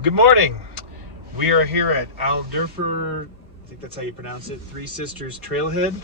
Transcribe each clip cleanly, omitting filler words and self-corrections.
Well, good morning. We are here at Alderfer, I think that's how you pronounce it, Three Sisters Trailhead,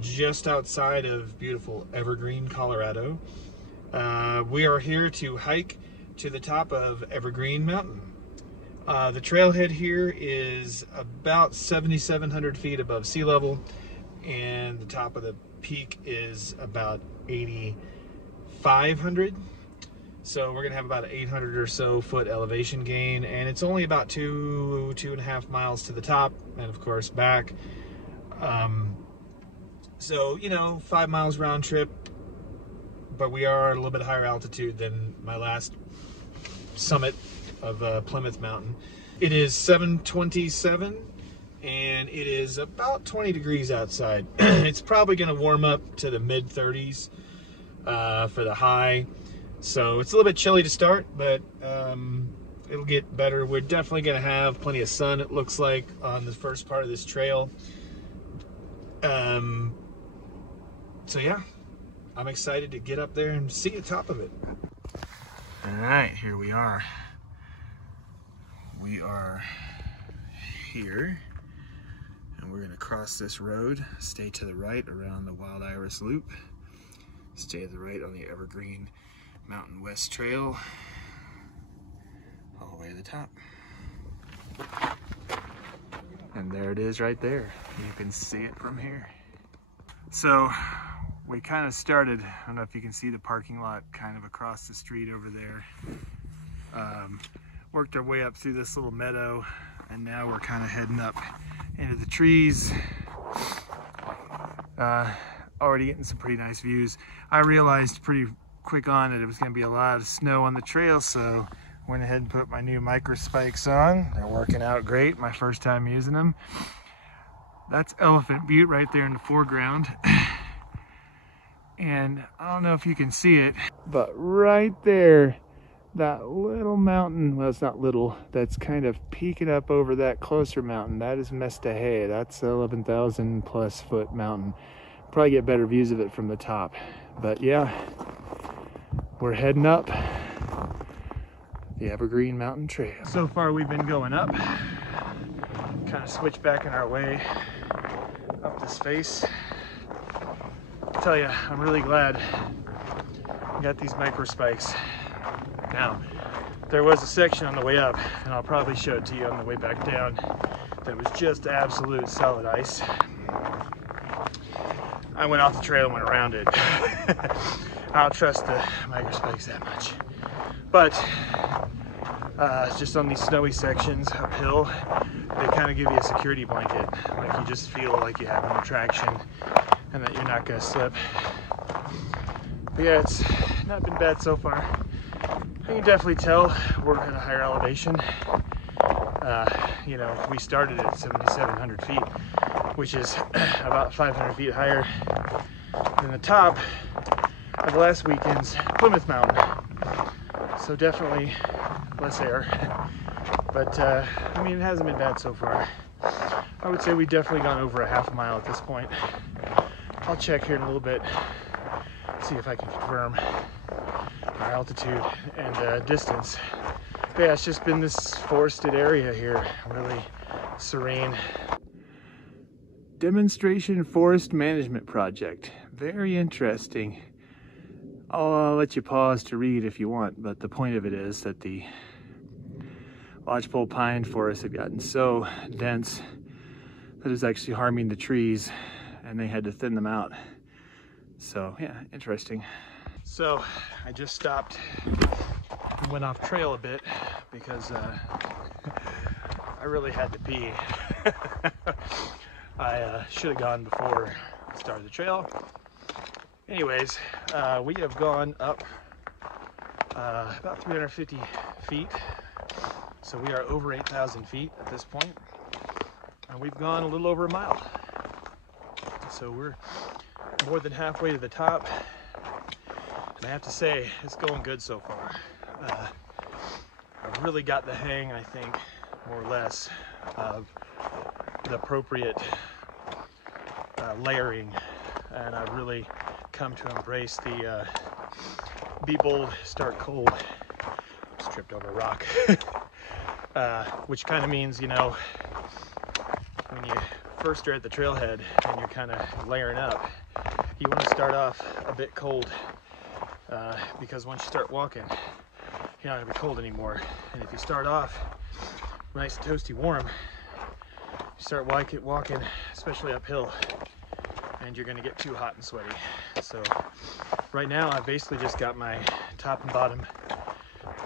just outside of beautiful Evergreen, Colorado. We are here to hike to the top of Evergreen Mountain. The trailhead here is about 7,700 feet above sea level, and the top of the peak is about 8,500. So we're gonna have about an 800 or so foot elevation gain, and it's only about two and a half miles to the top, and of course back. So 5 miles round trip, but we are at a little bit higher altitude than my last summit of Plymouth Mountain. It is 7:27, and it is about 20 degrees outside. It's probably gonna warm up to the mid 30s for the high. So it's a little bit chilly to start, but it'll get better. We're definitely going to have plenty of sun, it looks like, on the first part of this trail. So yeah, I'm excited to get up there and see the top of it. All right, here we are. We are here, and we're going to cross this road, stay to the right around the Wild Iris Loop, stay to the right on the Evergreen Mountain West Trail, all the way to the top. And there it is right there. You can see it from here. So we kind of started, I don't know if you can see the parking lot kind of across the street over there. Worked our way up through this little meadow, and now we're kind of heading up into the trees. Already getting some pretty nice views. I realized pretty quick on that it was going to be a lot of snow on the trail, so went ahead and put my new micro spikes on. They're working out great, my first time using them. That's Elephant Butte right there in the foreground. And I don't know if you can see it, but right there, that little mountain, well, it's not little, that's kind of peeking up over that closer mountain, that is Mestahey. That's 11,000 plus foot mountain. Probably get better views of it from the top, but yeah, we're heading up the Evergreen Mountain Trail. So far we've been going up, kind of switch back in our way up this face. I tell you, I'm really glad I got these micro spikes. Now, there was a section on the way up, and I'll probably show it to you on the way back down, that was just absolute solid ice. I went off the trail and went around it. I don't trust the micro spikes that much. But just on these snowy sections uphill, they kind of give you a security blanket. Like you just feel like you have no traction and that you're not going to slip. But yeah, it's not been bad so far. I can definitely tell we're at a higher elevation. We started at 7,700 feet, which is about 500 feet higher than the top of last weekend's Plymouth Mountain. So definitely less air, but I mean, it hasn't been bad so far. I would say we've definitely gone over a half mile at this point. I'll check here in a little bit, see if I can confirm our altitude and distance. But yeah, it's just been this forested area here, really serene. Demonstration Forest Management Project. Very interesting. I'll let you pause to read if you want, but the point of it is that the lodgepole pine forest had gotten so dense that it was actually harming the trees, and they had to thin them out. So yeah, interesting. So I just stopped and went off trail a bit because I really had to pee. I should have gone before I started the trail. Anyways, we have gone up about 350 feet. So we are over 8,000 feet at this point. And we've gone a little over a mile. So we're more than halfway to the top. And I have to say, it's going good so far. I've really got the hang, I think, more or less, of the appropriate layering. And I've really come to embrace the be bold, start cold just tripped over a rock. Which kind of means, you know, when you first are at the trailhead and you're kind of layering up, you want to start off a bit cold, because once you start walking, you're not going to be cold anymore. And if you start off nice, toasty, warm, you start walking, especially uphill, and you're going to get too hot and sweaty. So right now I've basically just got my top and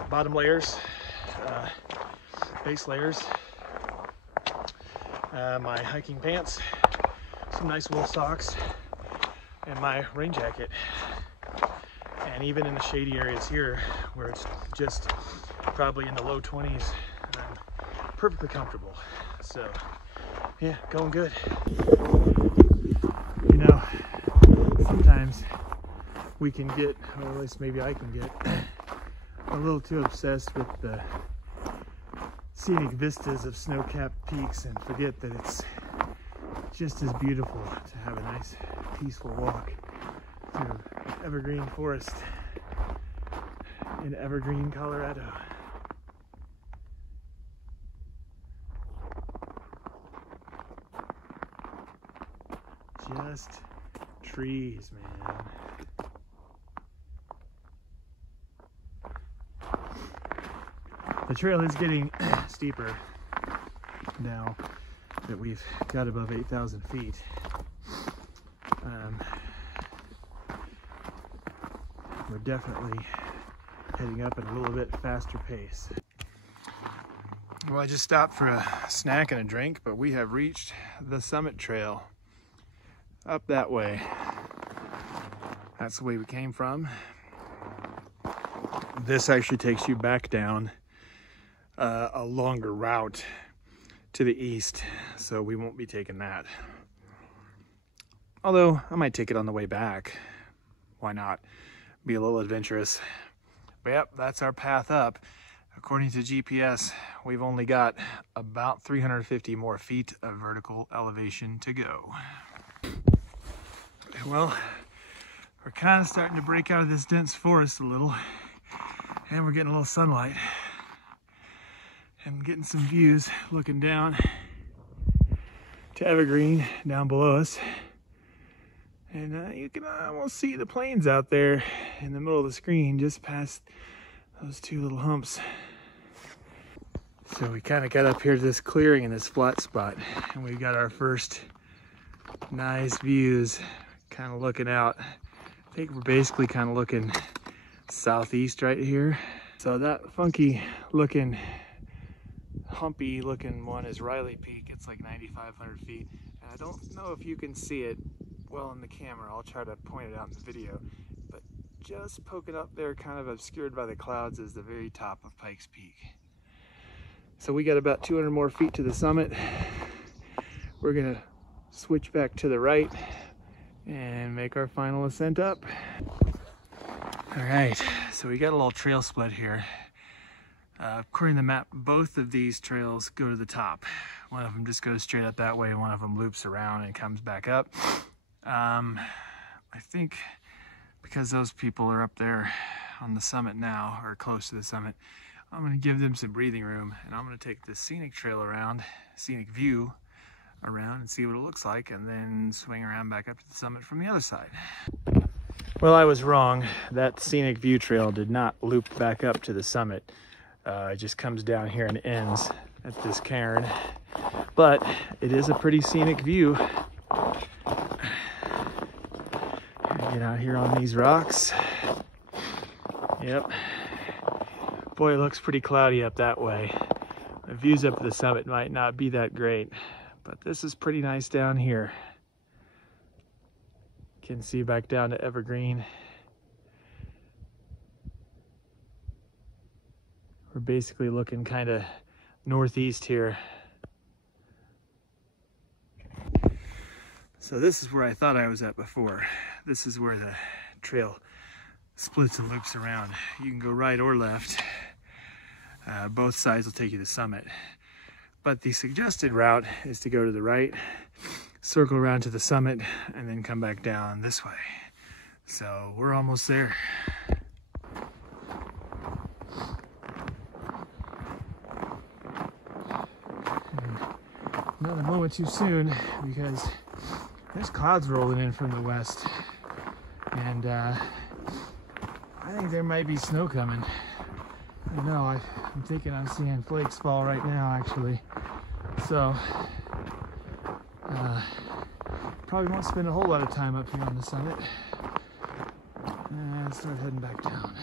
bottom layers, base layers, my hiking pants, some nice wool socks, and my rain jacket. And even in the shady areas here where it's just probably in the low 20s, I'm perfectly comfortable. So yeah, going good. You know, sometimes we can get, or at least maybe I can get, a little too obsessed with the scenic vistas of snow-capped peaks and forget that it's just as beautiful to have a nice peaceful walk through evergreen forest in Evergreen, Colorado. Just trees, man. The trail is getting steeper now that we've got above 8,000 feet. We're definitely heading up at a little bit faster pace. Well, I just stopped for a snack and a drink, but we have reached the summit trail up that way. That's the way we came from. This actually takes you back down a longer route to the east, so we won't be taking that. Although I might take it on the way back. Why not? Be a little adventurous. But yep, that's our path up. According to GPS, we've only got about 350 more feet of vertical elevation to go. Well, we're kind of starting to break out of this dense forest a little, and we're getting a little sunlight and getting some views looking down to Evergreen down below us. And you can almost see the plains out there in the middle of the screen, just past those two little humps. So we kind of got up here to this clearing in this flat spot, and we've got our first nice views kind of looking out. I think we're basically kind of looking southeast right here. So that funky looking, humpy looking one is Riley Peak. It's like 9,500 feet. And I don't know if you can see it well in the camera. I'll try to point it out in the video. But just poking up there, kind of obscured by the clouds, is the very top of Pikes Peak. So we got about 200 more feet to the summit. We're gonna switch back to the right and make our final ascent up. All right, so we got a little trail split here. According to the map, both of these trails go to the top. One of them just goes straight up that way, and one of them loops around and comes back up. I think because those people are up there on the summit now, or close to the summit, I'm gonna give them some breathing room, and I'm gonna take the scenic trail around, scenic view around, and see what it looks like, and then swing around back up to the summit from the other side. Well, I was wrong. That scenic view trail did not loop back up to the summit. It just comes down here and ends at this cairn. But it is a pretty scenic view. Get out here on these rocks. Yep. Boy, it looks pretty cloudy up that way. The views up at the summit might not be that great, but this is pretty nice down here. You can see back down to Evergreen. We're basically looking kind of northeast here. So this is where I thought I was at before. This is where the trail splits and loops around. You can go right or left. Both sides will take you to the summit. But the suggested route is to go to the right, circle around to the summit, and then come back down this way. So we're almost there. not a moment too soon, because there's clouds rolling in from the west, and I think there might be snow coming. I don't know, I'm thinking I'm seeing flakes fall right now, actually. So probably won't spend a whole lot of time up here on the summit, and start heading back down.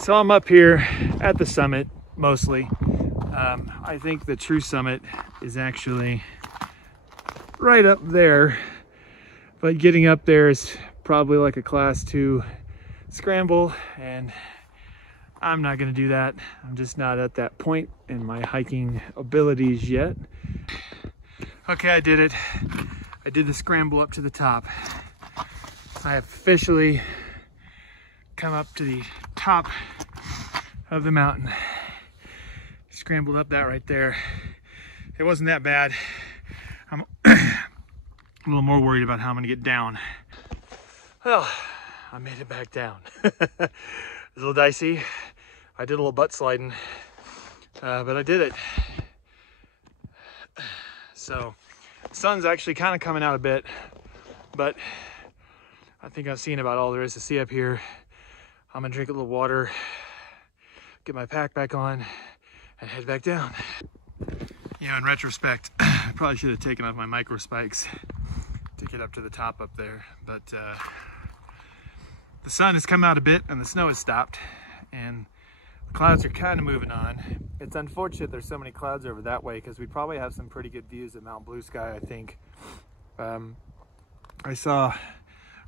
So I'm up here at the summit mostly. I think the true summit is actually right up there, but getting up there is probably like a class 2 scramble, and I'm not going to do that. I'm just not at that point in my hiking abilities yet. Okay, I did it. I did the scramble up to the top. I have officially come up to the top of the mountain. Scrambled up that right there. It wasn't that bad. I'm a little more worried about how I'm gonna get down. Well, I made it back down. It's a little dicey. I did a little butt sliding, but I did it. So, the sun's actually kind of coming out a bit, but I think I've seen about all there is to see up here. I'm gonna drink a little water, get my pack back on, and head back down. You know, in retrospect, I probably should have taken off my micro spikes to get up to the top up there, but the sun has come out a bit and the snow has stopped, and the clouds are kind of moving on. It's unfortunate there's so many clouds over that way, because we probably have some pretty good views at Mount Blue Sky, I think. I saw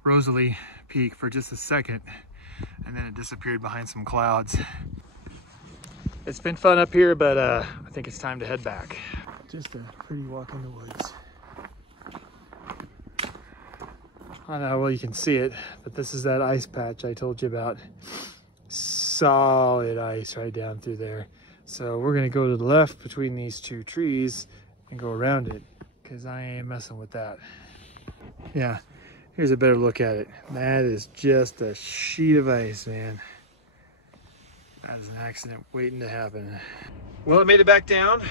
Rosalie Peak for just a second, and then it disappeared behind some clouds. It's been fun up here, but I think it's time to head back. Just a pretty walk in the woods. I don't know how well you can see it, but this is that ice patch I told you about. Solid ice right down through there. So we're gonna go to the left between these two trees and go around it, because I ain't messing with that. Yeah, here's a better look at it. That is just a sheet of ice, man. That is an accident waiting to happen. Well, I made it back down.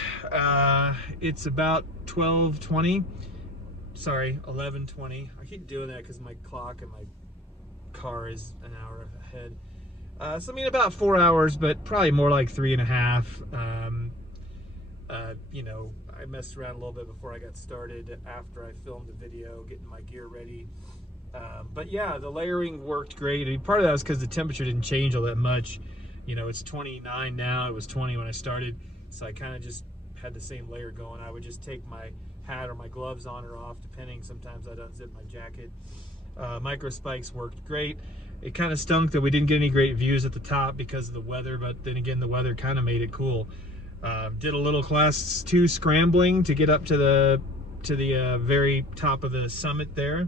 It's about 12:20. Sorry, 11:20. I keep doing that because my clock and my car is an hour ahead. So I mean about 4 hours, but probably more like 3.5. You know, I messed around a little bit before I got started after I filmed the video, getting my gear ready. But yeah, the layering worked great. And part of that was because the temperature didn't change all that much. You know, it's 29 now, it was 20 when I started. So I kind of just had the same layer going. I would just take my hat or my gloves on or off, depending. Sometimes I'd unzip my jacket. Micro spikes worked great. It kind of stunk that we didn't get any great views at the top because of the weather, but then again, the weather kind of made it cool. Did a little class 2 scrambling to get up to the very top of the summit there.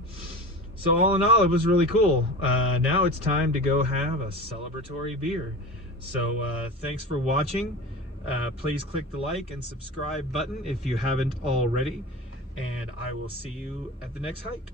So all in all, it was really cool. Now it's time to go have a celebratory beer. So thanks for watching. Please click the like and subscribe button if you haven't already, and I will see you at the next hike.